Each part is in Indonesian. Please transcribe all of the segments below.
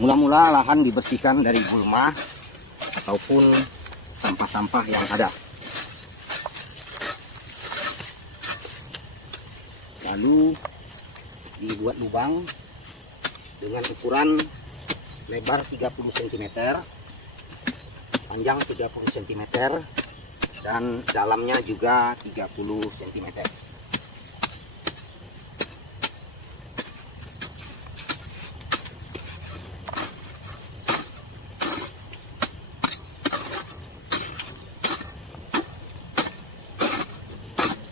Mula-mula lahan dibersihkan dari gulma ataupun sampah-sampah yang ada. Lalu dibuat lubang dengan ukuran lebar 30 cm, panjang 30 cm, dan dalamnya juga 30 cm.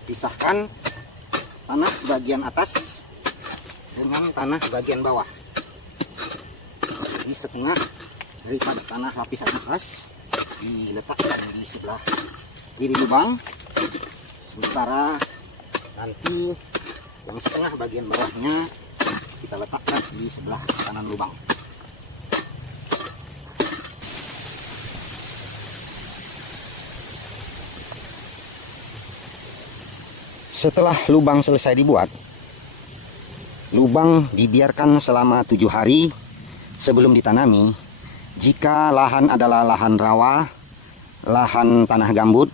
Pisahkan tanah bagian atas dengan tanah bagian bawah. Di setengah daripada tanah lapisan atas diletakkan di sebelah kiri lubang, sementara nanti yang setengah bagian bawahnya kita letakkan di sebelah kanan lubang. Setelah lubang selesai dibuat, lubang dibiarkan selama 7 hari sebelum ditanami. Jika lahan adalah lahan rawa, lahan tanah gambut,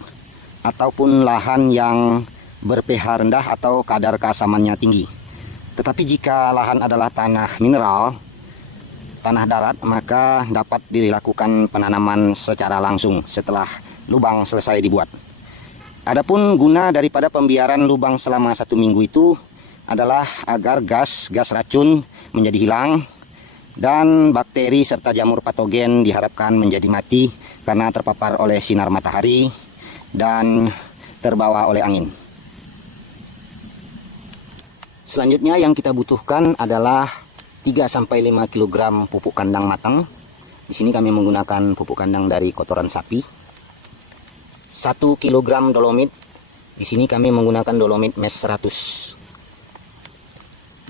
ataupun lahan yang ber-pH rendah atau kadar keasamannya tinggi. Tetapi jika lahan adalah tanah mineral, tanah darat, maka dapat dilakukan penanaman secara langsung setelah lubang selesai dibuat. Adapun guna daripada pembiaran lubang selama 1 minggu itu adalah agar gas racun menjadi hilang dan bakteri serta jamur patogen diharapkan menjadi mati karena terpapar oleh sinar matahari dan terbawa oleh angin. Selanjutnya yang kita butuhkan adalah 3-5 kg pupuk kandang matang. Di sini kami menggunakan pupuk kandang dari kotoran sapi. 1 kg dolomit. Di sini kami menggunakan dolomit mes 100.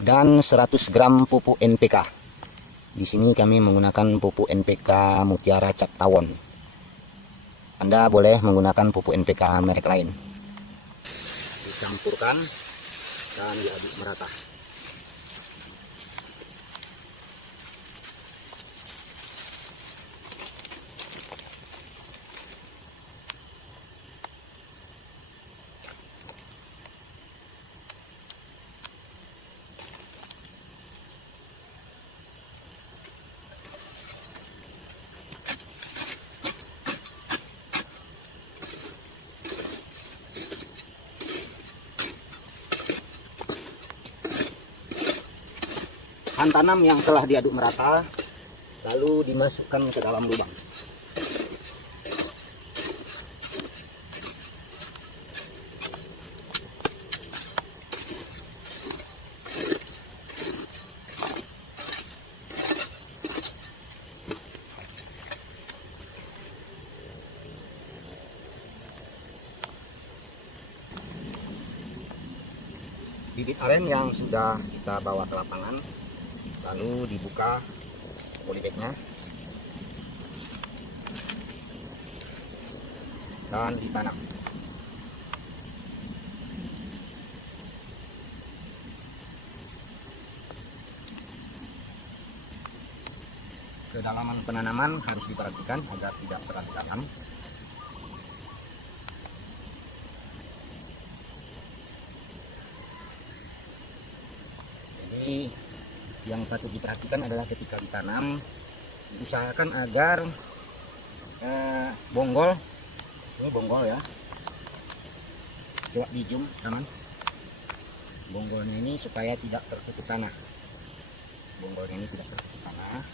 Dan 100 gram pupuk NPK. Di sini kami menggunakan pupuk NPK Mutiara Cap Tawon. Anda boleh menggunakan pupuk NPK merek lain. Dicampurkan dan diaduk merata. Bahan tanam yang telah diaduk merata lalu dimasukkan ke dalam lubang. Bibit aren yang sudah kita bawa ke lapangan lalu dibuka polybagnya dan ditanam. Kedalaman penanaman harus diperhatikan agar tidak terlalu dalam. Jadi yang patut diperhatikan adalah ketika ditanam, usahakan agar bonggol, ini bonggol ya, coba di zoom kanan, bonggolnya ini supaya tidak tertutup tanah, bonggolnya ini tidak tertutup tanah,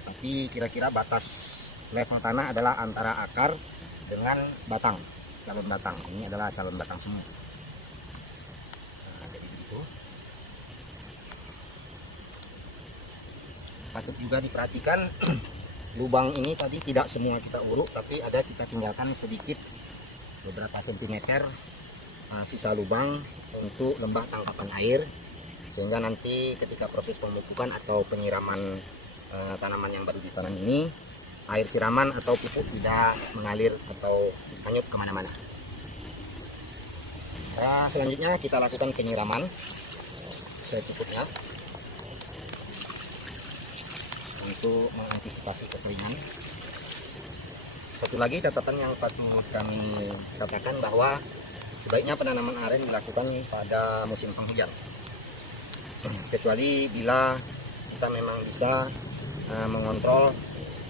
tetapi kira-kira batas level tanah adalah antara akar dengan batang, calon batang. Ini adalah calon batang semua. Nah, jadi begitu. Patut juga diperhatikan lubang ini tadi tidak semua kita uruk, tapi ada kita tinggalkan sedikit beberapa sentimeter sisa lubang untuk lembah tangkapan air, sehingga nanti ketika proses pemupukan atau penyiraman tanaman yang baru ditanam ini, air siraman atau pupuk tidak mengalir atau hanyut kemana-mana. Nah, selanjutnya kita lakukan penyiraman secukupnya. untuk mengantisipasi kekeringan. Satu lagi catatan yang patut kami katakan bahwa sebaiknya penanaman aren dilakukan pada musim penghujan, kecuali bila kita memang bisa mengontrol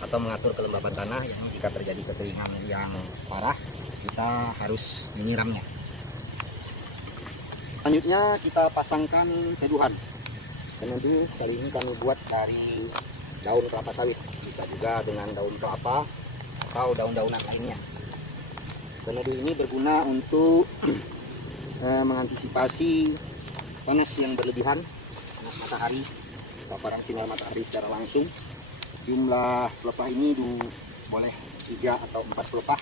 atau mengatur kelembaban tanah yang jika terjadi kekeringan yang parah kita harus menyiramnya. Selanjutnya kita pasangkan teduhan. Peneduh kali ini kami buat dari daun kelapa sawit, bisa juga dengan daun kelapa atau daun-daunan lainnya. Peneduh ini berguna untuk mengantisipasi panas yang berlebihan, panas matahari, paparan sinar matahari secara langsung. Jumlah pelepah ini boleh 3 atau 4 pelepah.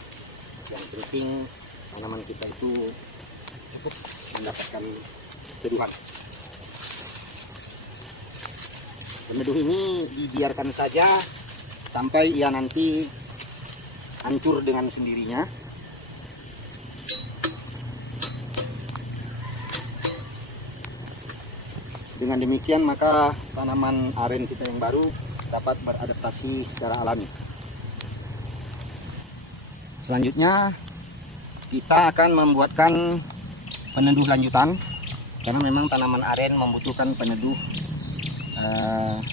Yang penting tanaman kita itu cukup mendapatkan teduhan. Peneduh ini dibiarkan saja sampai ia nanti hancur dengan sendirinya. Dengan demikian maka tanaman aren kita yang baru dapat beradaptasi secara alami. Selanjutnya kita akan membuatkan peneduh lanjutan, karena memang tanaman aren membutuhkan peneduh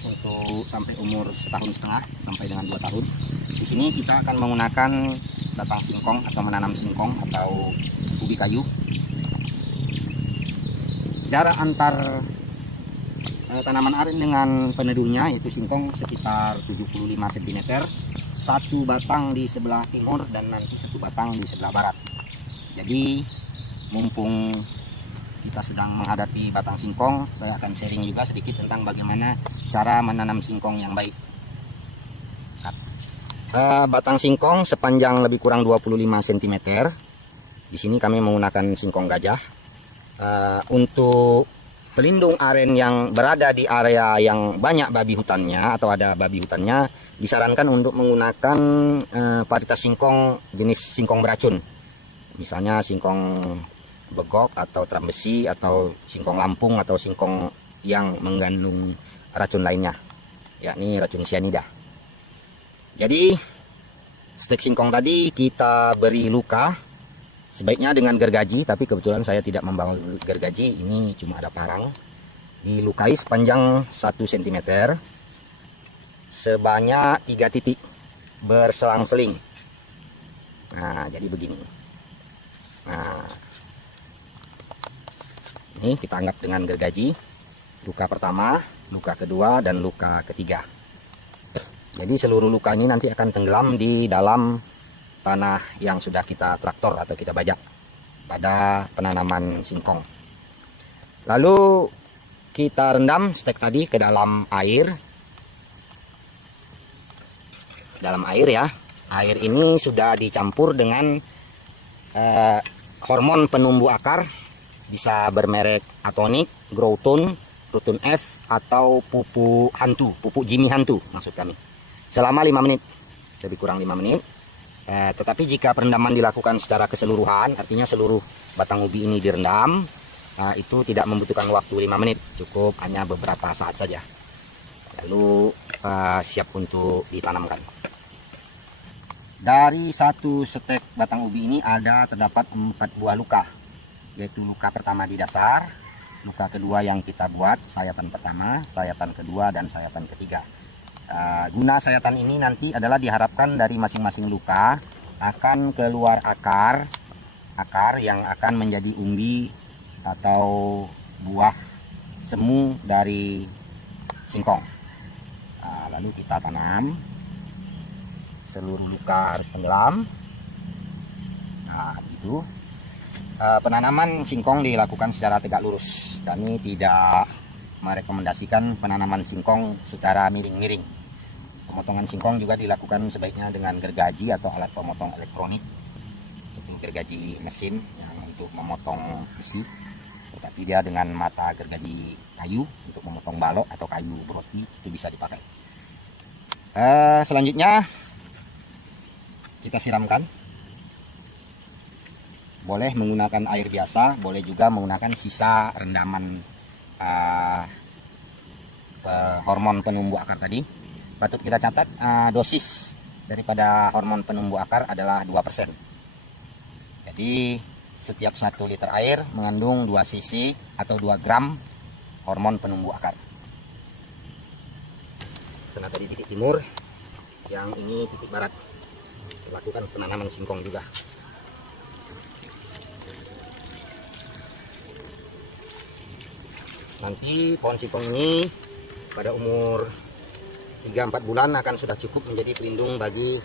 untuk sampai umur 1,5 tahun sampai dengan 2 tahun. Di sini kita akan menggunakan batang singkong atau menanam singkong atau ubi kayu. Jarak antar tanaman aren dengan peneduhnya yaitu singkong sekitar 75 cm, satu batang di sebelah timur dan nanti satu batang di sebelah barat. Jadi mumpung kita sedang menghadapi batang singkong, saya akan sharing juga sedikit tentang bagaimana cara menanam singkong yang baik. Batang singkong sepanjang lebih kurang 25 cm. Di sini kami menggunakan singkong gajah. Untuk pelindung aren yang berada di area yang banyak babi hutannya atau ada babi hutannya, disarankan untuk menggunakan varietas singkong jenis singkong beracun. Misalnya singkong begok atau trambesi atau singkong Lampung atau singkong yang mengandung racun lainnya, yakni racun sianida. Jadi stek singkong tadi kita beri luka, sebaiknya dengan gergaji, tapi kebetulan saya tidak membawa gergaji, ini cuma ada parang. Dilukai sepanjang 1 cm sebanyak 3 titik berselang-seling. Nah, jadi begini. Nah, ini kita anggap dengan gergaji. Luka pertama, luka kedua, dan luka ketiga. Jadi seluruh luka ini nanti akan tenggelam di dalam tanah yang sudah kita traktor atau kita bajak pada penanaman singkong. Lalu kita rendam stek tadi ke dalam air. Dalam air ya. Air ini sudah dicampur dengan hormon penumbuh akar, bisa bermerek Atonik, Growtone, Rutun F atau pupuk hantu, pupuk Jimmy hantu maksud kami. Selama 5 menit, lebih kurang 5 menit. Tetapi jika perendaman dilakukan secara keseluruhan, artinya seluruh batang ubi ini direndam, itu tidak membutuhkan waktu 5 menit, cukup hanya beberapa saat saja. Lalu siap untuk ditanamkan. Dari satu stek batang ubi ini terdapat 4 buah luka, yaitu luka pertama di dasar, luka kedua yang kita buat, sayatan pertama, sayatan kedua, dan sayatan ketiga. Guna sayatan ini nanti adalah diharapkan dari masing-masing luka akan keluar akar yang akan menjadi umbi atau buah semu dari singkong. Lalu kita tanam, seluruh luka harus tenggelam. Nah, itu penanaman singkong dilakukan secara tegak lurus. Kami tidak merekomendasikan penanaman singkong secara miring-miring. Pemotongan singkong juga dilakukan sebaiknya dengan gergaji atau alat pemotong elektronik. Itu gergaji mesin yang untuk memotong besi, tetapi dia dengan mata gergaji kayu untuk memotong balok atau kayu broti, itu bisa dipakai. Selanjutnya kita siramkan. Boleh menggunakan air biasa, boleh juga menggunakan sisa rendaman hormon penumbuh akar tadi. patut kita catat dosis daripada hormon penumbuh akar adalah 2%. Jadi setiap 1 liter air mengandung 2 cc atau 2 gram hormon penumbuh akar. Sana tadi titik timur, yang ini titik barat. Lakukan penanaman singkong juga. Nanti pohon singkong ini pada umur 3-4 bulan akan sudah cukup menjadi pelindung bagi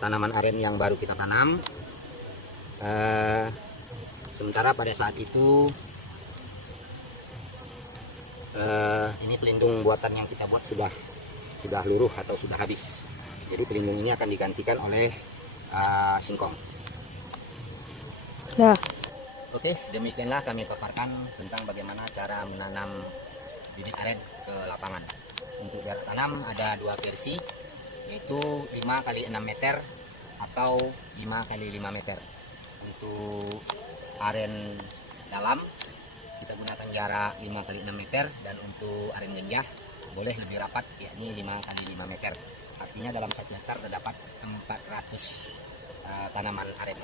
tanaman aren yang baru kita tanam. Sementara pada saat itu ini pelindung buatan yang kita buat sudah luruh atau sudah habis. Jadi pelindung ini akan digantikan oleh singkong. Nah, Oke, demikianlah kami paparkan tentang bagaimana cara menanam bibit aren ke lapangan. Untuk jarak tanam ada 2 versi, yaitu 5 x 6 meter atau 5 x 5 meter. Untuk aren dalam kita gunakan jarak 5 x 6 meter, dan untuk aren genjah boleh lebih rapat, yakni 5 x 5 meter. Artinya dalam 1 hektar terdapat 400 tanaman aren.